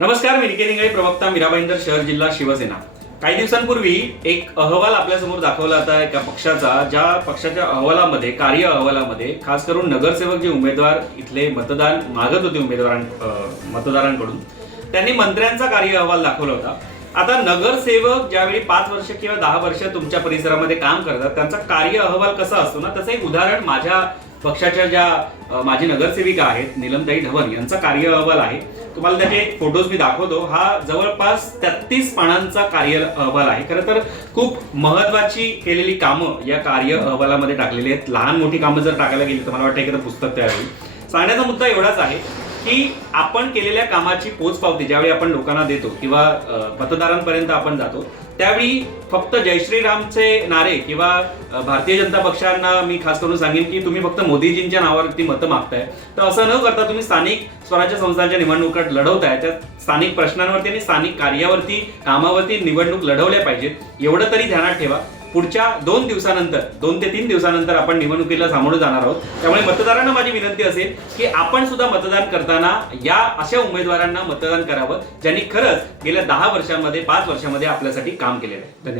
नमस्कार, मी निकेनिंगळे प्रवक्ता मीरा भाईंदर, शहर जिल्हा शिवसेना. काही दिवसांपूर्वी एक अहवाल आपल्यासमोर दाखवला होता एका पक्षाचा, ज्या पक्षाच्या अहवालामध्ये, कार्य अहवालामध्ये खास करून नगरसेवक जे उमेदवार इथले मतदान मागत होते मतदारांकडून, त्यांनी मंत्र्यांचा कार्य अहवाल दाखवला होता. आता नगरसेवक ज्यावेळी 5 वर्ष किंवा 10 वर्ष तुमच्या परिसरामध्ये काम करतात, त्यांचा कार्य अहवाल कसा असतो ना, त्याचं एक उदाहरण माझ्या पक्षाच्या ज्या माजी नगरसेविका आहेत नीलमताई ढवण यांचा कार्य अहवाल आहे. तुम्हाला त्याचे फोटोज मी दाखवतो. हा जवळपास 33 पानांचा कार्य अहवाल आहे. खरं तर खूप महत्वाची केलेली कामं या कार्य अहवालामध्ये टाकलेली आहेत. लहान मोठी कामं जर टाकायला गेली तर मला वाटतं एखादं पुस्तक तयार होईल. सांगण्याचा मुद्दा एवढाच आहे की आपण केलेल्या कामाची पोचपावती ज्यावेळी आपण लोकांना देतो किंवा मतदारांपर्यंत आपण जातो, त्यावेळी फक्त जय श्रीरामचे नारे किंवा भारतीय जनता पक्षांना मी खास करून सांगेन की तुम्ही फक्त मोदीजींच्या नावावरती मतं मागताय, तर असं न करता तुम्ही स्थानिक स्वराज्य संस्थांच्या निवडणुका लढवताय. त्या स्थानिक प्रश्नांवरती आणि स्थानिक कार्यावरती, कामावरती निवडणूक लढवल्या पाहिजेत, एवढं तरी ध्यानात ठेवा. पुढच्या 2 ते 3 दिवसानंतर आपण निवडणुकीला सामोरं जाणार आहोत. त्यामुळे मतदारांना माझी विनंती असेल की आपण सुद्धा मतदान करताना या अशा उमेदवारांना मतदान करावं ज्यांनी खरंच गेल्या 10 वर्षांमध्ये, 5 वर्षांमध्ये आपल्यासाठी काम केलेलं आहे. धन्यवाद.